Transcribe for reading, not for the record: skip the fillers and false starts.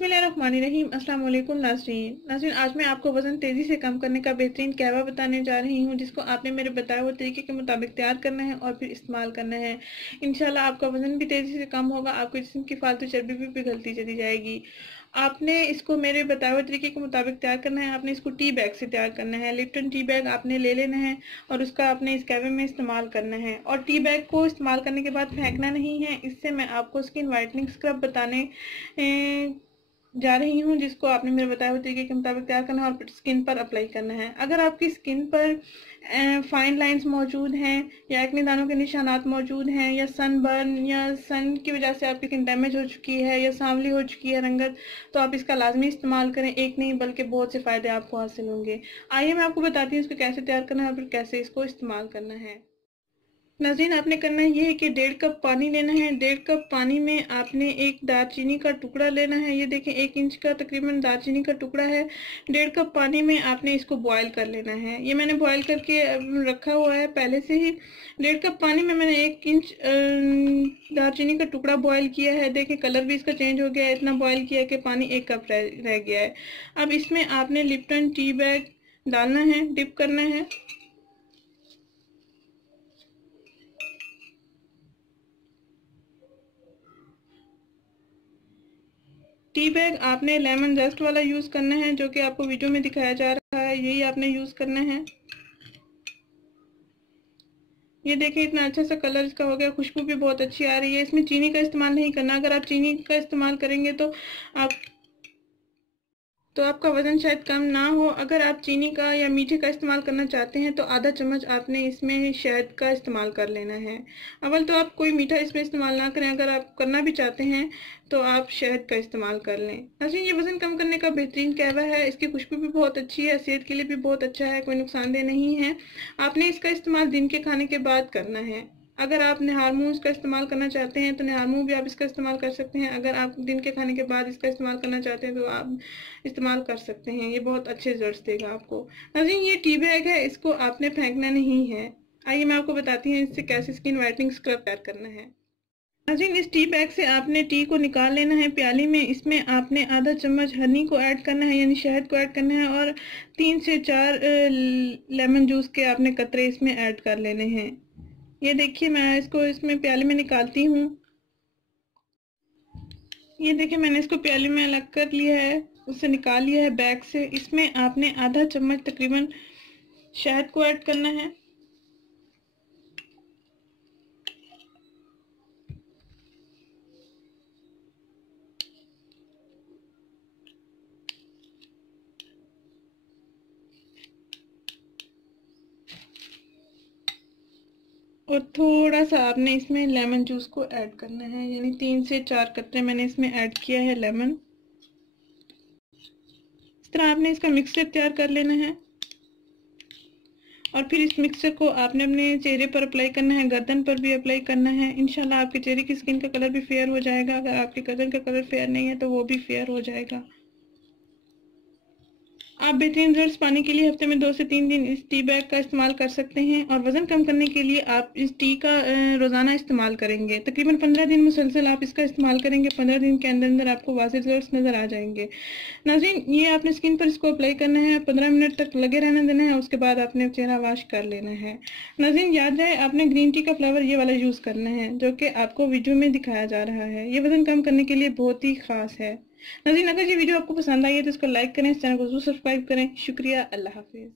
बिस्मिल्लाहिर्रहमानिर्रहीम। अस्सलाम वालेकुम नाज़रीन, आज मैं आपको वज़न तेज़ी से कम करने का बेहतरीन कहवा बताने जा रही हूँ, जिसको आपने मेरे बताए हुए तरीके के मुताबिक तैयार करना है और फिर इस्तेमाल करना है। इंशाल्लाह आपका वज़न भी तेज़ी से कम होगा, आपके जिस्म की फालतू चर्बी भी पिघलती चली जाएगी। आपने इसको मेरे बताए हुए तरीके के मुताबिक तैयार करना है। आपने इसको टी बैग से तैयार करना है। लिप्टन टी बैग आपने ले लेना है और उसका आपने इस कहवे में इस्तेमाल करना है। और टी बैग को इस्तेमाल करने के बाद फेंकना नहीं है। इससे मैं आपको स्किन वाइटनिंग स्क्रब बताने जा रही हूँ, जिसको आपने मेरे बताए हुए तरीके के मुताबिक तैयार करना है और स्किन पर अप्लाई करना है। अगर आपकी स्किन पर फाइन लाइंस मौजूद हैं या एक्ने दानों के निशानात मौजूद हैं या सनबर्न या सन की वजह से आपकी स्किन डैमेज हो चुकी है या सांवली हो चुकी है रंगत, तो आप इसका लाजमी इस्तेमाल करें। एक नहीं बल्कि बहुत से फ़ायदे आपको हासिल होंगे। आइए मैं आपको बताती हूँ इसको कैसे तैयार करना है और फिर कैसे इसको इस्तेमाल करना है। नाज़रीन, आपने करना ये है कि 1.5 कप पानी लेना है। 1.5 कप पानी में आपने एक दालचीनी का टुकड़ा लेना है। ये देखें 1 इंच का तकरीबन दालचीनी का टुकड़ा है। 1.5 कप पानी में आपने इसको बॉयल कर लेना है। ये मैंने बॉयल करके रखा हुआ है पहले से ही। 1.5 कप पानी में मैंने 1 इंच दालचीनी का टुकड़ा बॉयल किया है। देखें कलर भी इसका चेंज हो गया है। इतना बॉयल किया कि पानी 1 कप रह गया है। अब इसमें आपने लिप्टन टी बैग डालना है, डिप करना है। टी बैग आपने लेमन जस्ट वाला यूज़ करना है, जो कि आपको वीडियो में दिखाया जा रहा है। यही आपने यूज़ करना है। ये देखिए इतना अच्छा सा कलर इसका हो गया, खुशबू भी बहुत अच्छी आ रही है। इसमें चीनी का इस्तेमाल नहीं करना। अगर आप चीनी का इस्तेमाल करेंगे तो आपका वज़न शायद कम ना हो। अगर आप चीनी का या मीठे का इस्तेमाल करना चाहते हैं तो आधा चम्मच आपने इसमें शहद का इस्तेमाल कर लेना है। अव्वल तो आप कोई मीठा इसमें इस्तेमाल ना करें। अगर आप करना भी चाहते हैं तो आप शहद का इस्तेमाल कर लें। नाज़रीन, ये वज़न कम करने का बेहतरीन कहवा है। इसकी खुशबू भी बहुत अच्छी है, सेहत के लिए भी बहुत अच्छा है, कोई नुकसानदेह नहीं है। आपने इसका इस्तेमाल दिन के खाने के बाद करना है। अगर आप निहार मुँह इसका इस्तेमाल करना चाहते हैं तो निहार मुँह भी आप इसका इस्तेमाल कर सकते हैं। अगर आप दिन के खाने के बाद इसका इस्तेमाल करना चाहते हैं तो आप इस्तेमाल कर सकते हैं। ये बहुत अच्छे रिजल्ट्स देगा आपको। नाज़रीन, ये टी बैग है, इसको आपने फेंकना नहीं है। आइए मैं आपको बताती हूँ इससे कैसे स्किन वाइटनिंग स्क्रब तैयार करना है। नाज़रीन, इस टी बैग से आपने टी को निकाल लेना है प्याली में। इसमें आपने आधा चम्मच हनी को ऐड करना है, यानी शहद को ऐड करना है, और 3 से 4 लेमन जूस के आपने कतरे इसमें ऐड कर लेने हैं। ये देखिए मैं इसको इसमें प्याली में निकालती हूँ। ये देखिए मैंने इसको प्याली में अलग कर लिया है, उससे निकाल लिया है बैग से। इसमें आपने आधा चम्मच तकरीबन शहद को ऐड करना है। और थोड़ा सा आपने इसमें लेमन जूस को ऐड करना है, यानी 3 से 4 कतरे मैंने इसमें ऐड किया है लेमन। इस तरह आपने इसका मिक्सचर तैयार कर लेना है और फिर इस मिक्सचर को आपने अपने चेहरे पर अप्लाई करना है, गर्दन पर भी अप्लाई करना है। इंशाल्लाह आपके चेहरे की स्किन का कलर भी फेयर हो जाएगा। अगर आपकी गर्दन का कलर फेयर नहीं है तो वो भी फेयर हो जाएगा। आप बेहतरीन रिजल्ट्स पाने के लिए हफ्ते में 2 से 3 दिन इस टी बैग का इस्तेमाल कर सकते हैं। और वज़न कम करने के लिए आप इस टी का रोज़ाना इस्तेमाल करेंगे। तकरीबन 15 दिन मुसलसल आप इसका इस्तेमाल करेंगे। 15 दिन के अंदर अंदर आपको वाज़ेह रिजल्ट्स नज़र आ जाएंगे। नाज़रीन, ये आपने स्किन पर इसको अप्लाई करना है, 15 मिनट तक लगे रहने देना है। उसके बाद आपने चेहरा वॉश कर लेना है। नाज़रीन, याद रहे आपने ग्रीन टी का फ्लेवर ये वाला यूज़ करना है, जो कि आपको वीडियो में दिखाया जा रहा है। ये वज़न कम करने के लिए बहुत ही ख़ास है। नाज़रीन, अगर ये वीडियो आपको पसंद आई है तो इसको लाइक करें, इस चैनल को जरूर सब्सक्राइब करें। शुक्रिया, अल्लाह हाफिज़।